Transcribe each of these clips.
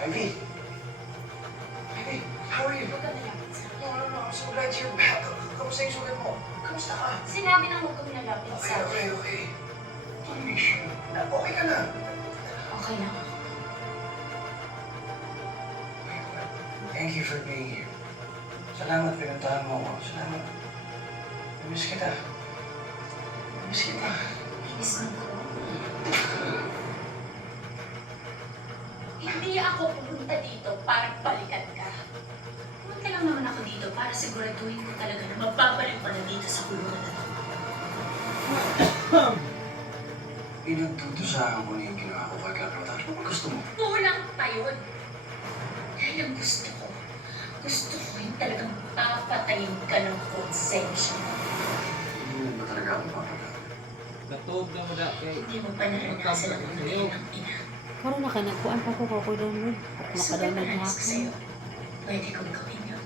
Ivy! Ivy, how are you? Huwag ka nalapit sa akin. No. I'm so glad you're back. Kamusta yung sugat mo? Kamusta ka? Sinabi na huwag kang nalapit sa akin. Okay. Don't make sure na okay ka na. Okay lang ako. Thank you for being here. Salamat pinuntahan mo ako. Salamat. Miss kita. Miss kita. Inis mo ko. Hindi ako pumunta dito para balikan ka. Pumunta lang naman ako dito para siguraduhin ko talaga na mababalik pa na dito sa kulungan na to. Pinagtutusahan ko na yung ginawa ko kay Carlota. Ano ba gusto mo? Kulang pa yun. Dahil ang gusto ko yung talagang papatayin ka ng konsensya. Hindi mo ba talaga ako papagod? Katuog na mo da kay. Hindi mo pa naranasan ang mga ng ina. Karon na ka nagkuan pa ko ko download. Ako Sobrang makadownload na nais ko ako. sa'yo. Pwede kong gawin yun.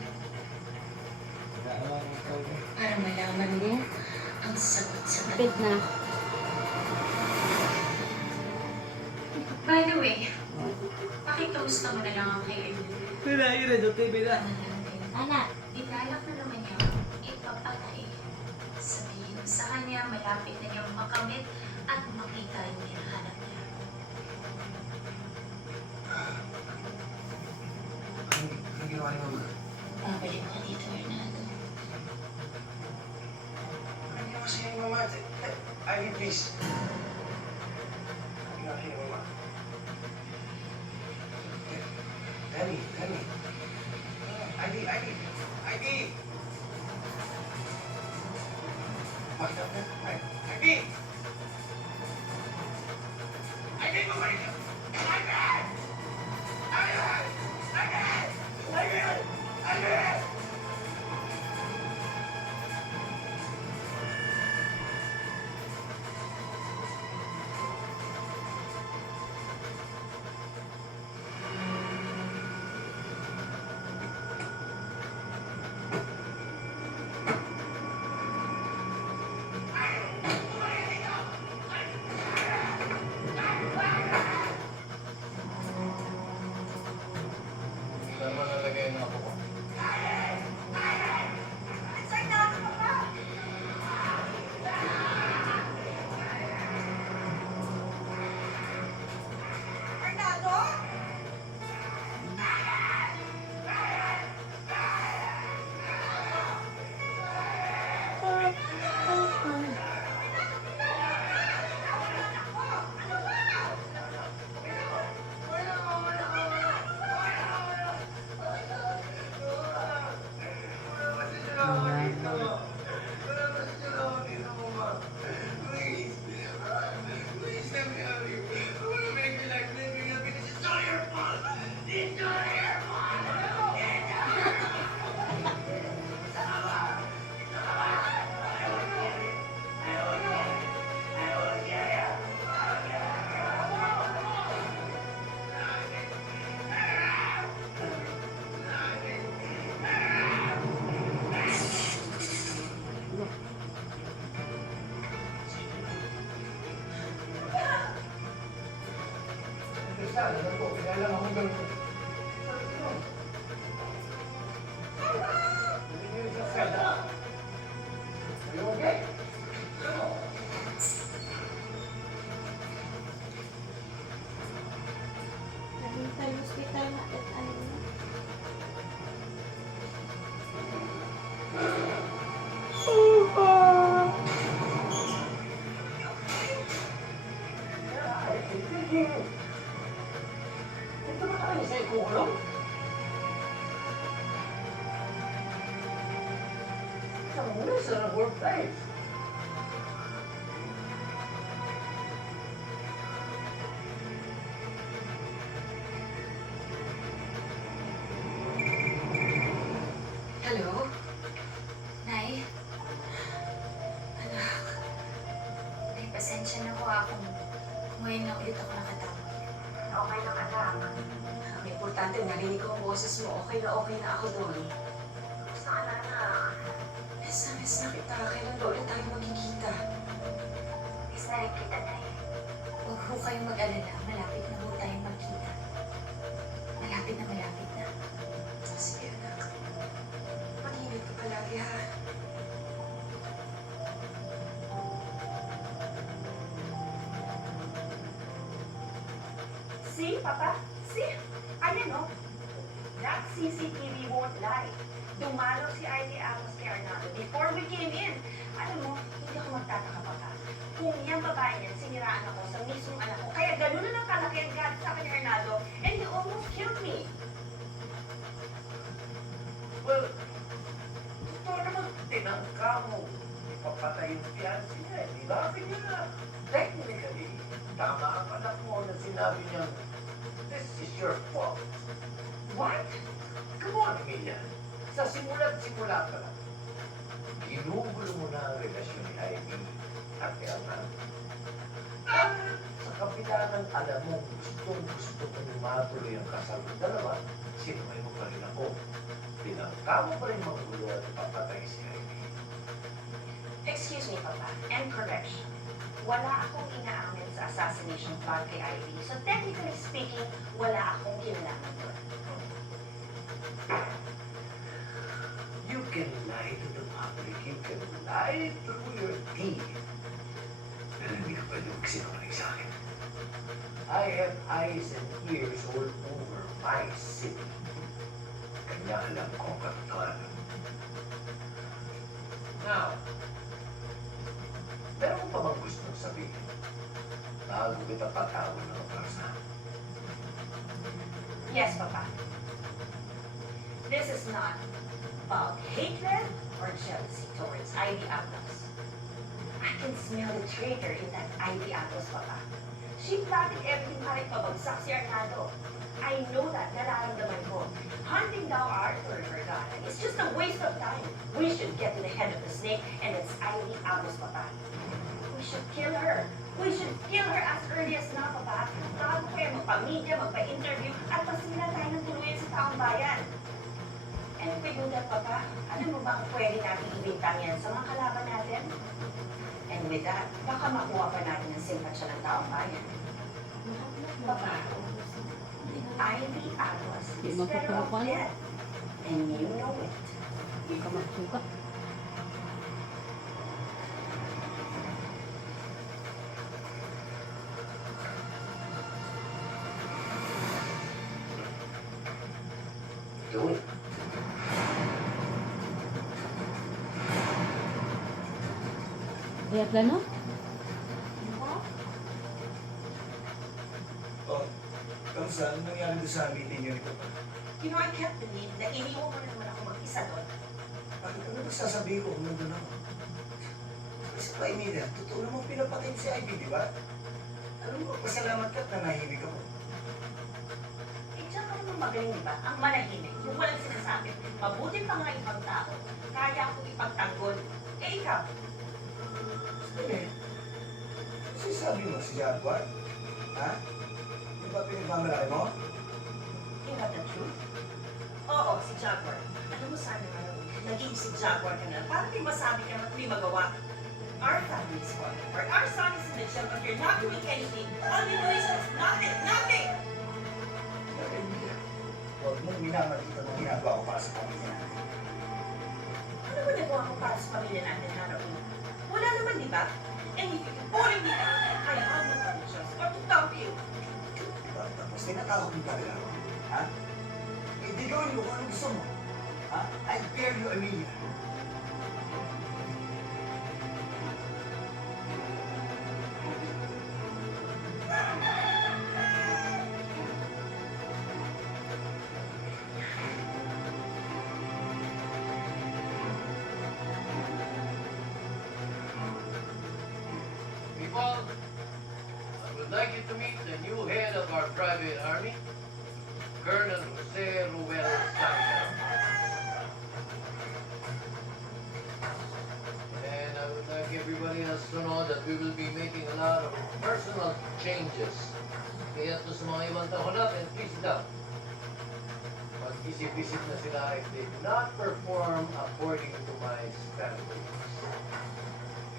Para malaman mo ang sagot sa Pit tanong. na. By the way, pakikamusta mo na lang ang kay Emily. Pila ire do TV na. Anak. Ibalak na naman niya ipapatay. Sabihin mo sa kanya, malapit na niyang makamit at makita yung hinahanap niya. Anong ginawa ni Mama? Babalik ka dito, Hernando. Anong ginawa sa'yo ni Mama? Ivy, please. Anong ginawa sa'yo ni Mama? Danny. Ivy! Bakit ako? Ivy! Ivy, bumalik ka! Ivy! Saan mo nalagay yung ako ko? Sa hospital na at ano. Ito ba tayo sa ikulong? Sa muna sa workplace. Hello? Nay? Anak. Nay, pasensya na ko kung ngayon na ulit ako nakatawag. Okay lang, anak. Ang importante, narinig ko ang boses mo. Okay na ako doon. Gusto ka na, anak. Miss na kita. Kailan ba ulit tayo magkikita? Miss na rin kita, Nay. Huwag ho kayong mag-alala. Malapit na ho tayong magkita. malapit na malapit na. Sige, anak. Mag-ingat ka palagi, ha? See, Papa? See? Ayan, no? That CCTV won't lie. Dumalaw si Ivy Amos kay Arnaldo before we came in. Alam mo, hindi ako magtataka, Papa. Kung yung babae yan, siniraan ako sa mismong anak ko. Kaya ganun na lang kalaki ang galit sa akin ni Arnaldo, and he almost killed me. Well, totoo naman tinangka mo. Ipapatay yung fiancé niya, di ba? Kanya technically, tama ang anak mo na sinabi niya, this is your fault. What? Come on, Emilia. Sa simula't-simula pa lang, ginugulo mo na ang relasyon ni Ivy at ni Arnaldo. At sa kabila ng alam mo, gustong-gusto mong matuloy ang kasal ng dalawa, sinumay mo pa rin ako. Tinangka mo pa rin manggulo at papatay si Ivy. Excuse me, Papa, and correction. Wala akong inaamin sa assassination plot kay Ivy. So technically speaking, wala akong kinalaman doon. You can lie to the public, you can lie through your teeth. Pero hindi ka pwede magsinungaling sa akin. I have eyes and ears all over my city. Kanya alam ko ang katotohanan. Now, meron mo pa bang gustong sabihin bago kita patawag ng operasa? Yes, Papa. This is not about hatred or jealousy towards Ivy Atlas. I can smell the traitor in that Ivy Atlas, Papa. She plotted everything para ipabagsak si Arnaldo. I know that, nararamdaman ko. Hunting down Arthur Vergara is just a waste of time. We should get to the head of the snake, and it's Ivy Atlas, Papa. We should kill her. We should kill her as early as now, Papa. Bago kayo magpa-media, magpa-interview, at pasila tayo ng tuluyan sa taong bayan. And if we do that, Papa, alam mo ba ang pwede natin ibintang yan sa mga kalaban natin? And with that, baka makuha pa natin ang simpatsya ng taong bayan. Papa, Ivy Atlas Di is better off magpapalukan. dead. And you know it. Hindi ka magsuka. Do it. Kaya plano? Oh, kamusta? Ano nangyari doon sa meeting niyo nito? You know, I can't believe na iniwan mo na naman ako mag-isa doon. Bakit ano ba sasabihin ko kung nandun ako? Kasi pa, Emilia, totoo namang pinapatay si Ivy, di ba? Alam mo, pasalamat ka at nanahimik ako. Eh, diyan ka naman magaling, di ba? Ang manahimik, yung walang sinasabi. Mabuti pa nga ibang tao. Kaya akong ipagtanggol. Eh, ikaw, Sabi, kasi sabi mo si Jaguar? Ha? Di ba pinagmamalaki mo? you have the truth? Oo, si Jaguar. Alam mo sana ngayon, naging si Jaguar ka na. Parang may masabi ka na may magawa. Our family is falling apart. Our son is in the jail, but you're not doing anything. All you do is just nothing, nothing! Sabi, Emilia, huwag mong minamalitan ang ginagawa ko para sa pamilya natin. Ano ba nagawa ko para sa pamilya natin, Halloween? Wala naman, di ba? And if you keep pulling me down, I have no other choice but to stop you. Diba? Tapos tinatakot mo talaga ako. Ha? Eh, di gawin mo kung anong gusto mo. Ha? I dare you, Emilia. People, I would like you to meet the new head of our private army, Colonel Jose Ruel Santos. And I would like everybody else to know that we will be making a lot of personal changes. Kaya to sa mga ibang tao natin, please lang. Mag-isip-isip na sila if they do not perform according to my standards.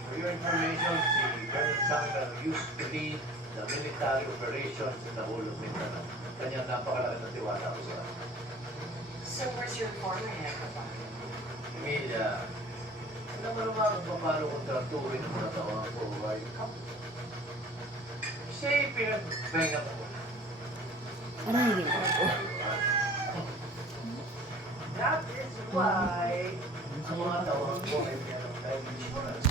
For your information, si Colonel Santos used to lead the military operations in the whole of Mindanao. Kanyang napakalaki ng tiwala ko sa So where's your former head, Papa? Emilia. Alam mo naman kung paano kontraktuhin ang mga tawang ko ay siya'y pinagpahinga ko muna. Ano yung ginagawa ko? That is why ang mga tawang ko ay meron tayong insurance.